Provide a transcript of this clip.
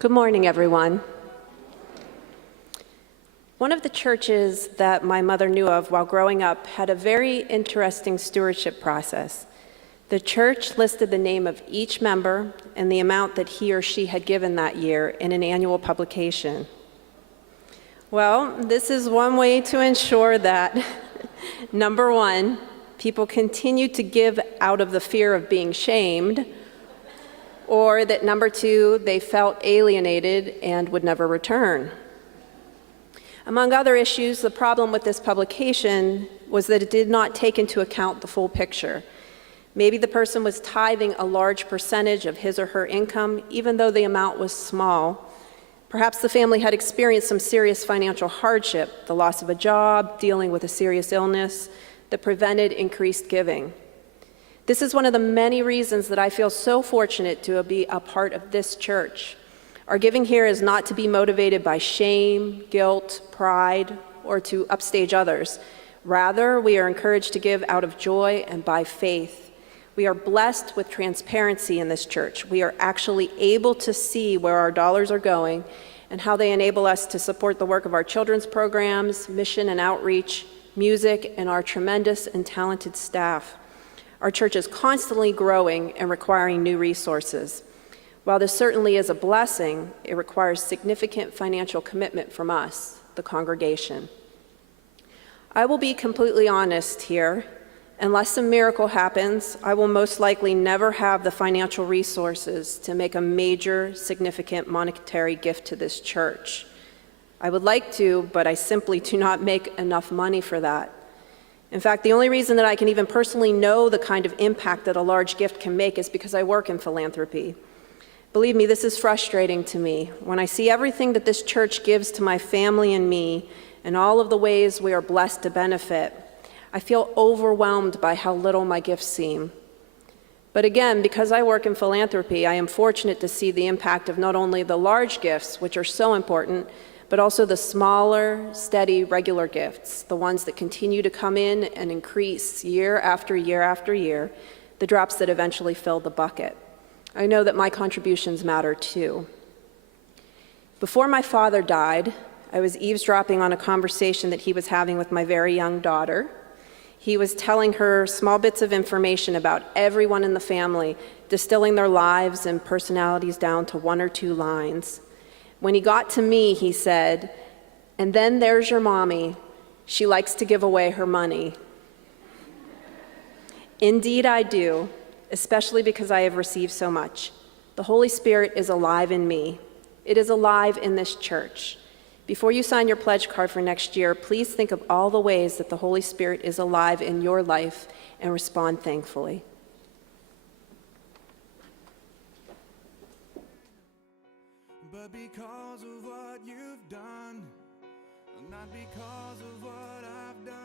Good morning, everyone. One of the churches that my mother knew of while growing up had a very interesting stewardship process. The church listed the name of each member and the amount that he or she had given that year in an annual publication. Well, this is one way to ensure that, number one, people continue to give out of the fear of being shamed, or that number two, they felt alienated and would never return. Among other issues, the problem with this publication was that it did not take into account the full picture. Maybe the person was tithing a large percentage of his or her income, even though the amount was small. Perhaps the family had experienced some serious financial hardship, the loss of a job, dealing with a serious illness that prevented increased giving. This is one of the many reasons that I feel so fortunate to be a part of this church. Our giving here is not to be motivated by shame, guilt, pride, or to upstage others. Rather, we are encouraged to give out of joy and by faith. We are blessed with transparency in this church. We are actually able to see where our dollars are going and how they enable us to support the work of our children's programs, mission and outreach, music, and our tremendous and talented staff. Our church is constantly growing and requiring new resources. While this certainly is a blessing, it requires significant financial commitment from us, the congregation. I will be completely honest here. Unless a miracle happens, I will most likely never have the financial resources to make a major, significant monetary gift to this church. I would like to, but I simply do not make enough money for that. In fact, the only reason that I can even personally know the kind of impact that a large gift can make is because I work in philanthropy. Believe me, this is frustrating to me. When I see everything that this church gives to my family and me, and all of the ways we are blessed to benefit, I feel overwhelmed by how little my gifts seem. But again, because I work in philanthropy, I am fortunate to see the impact of not only the large gifts, which are so important, but also the smaller, steady, regular gifts, the ones that continue to come in and increase year after year after year, the drops that eventually fill the bucket. I know that my contributions matter too. Before my father died, I was eavesdropping on a conversation that he was having with my very young daughter. He was telling her small bits of information about everyone in the family, distilling their lives and personalities down to one or two lines. When he got to me, he said, "And then there's your mommy. She likes to give away her money." Indeed, I do, especially because I have received so much. The Holy Spirit is alive in me. It is alive in this church. Before you sign your pledge card for next year, please think of all the ways that the Holy Spirit is alive in your life and respond thankfully. But because of what you've done, not because of what I've done.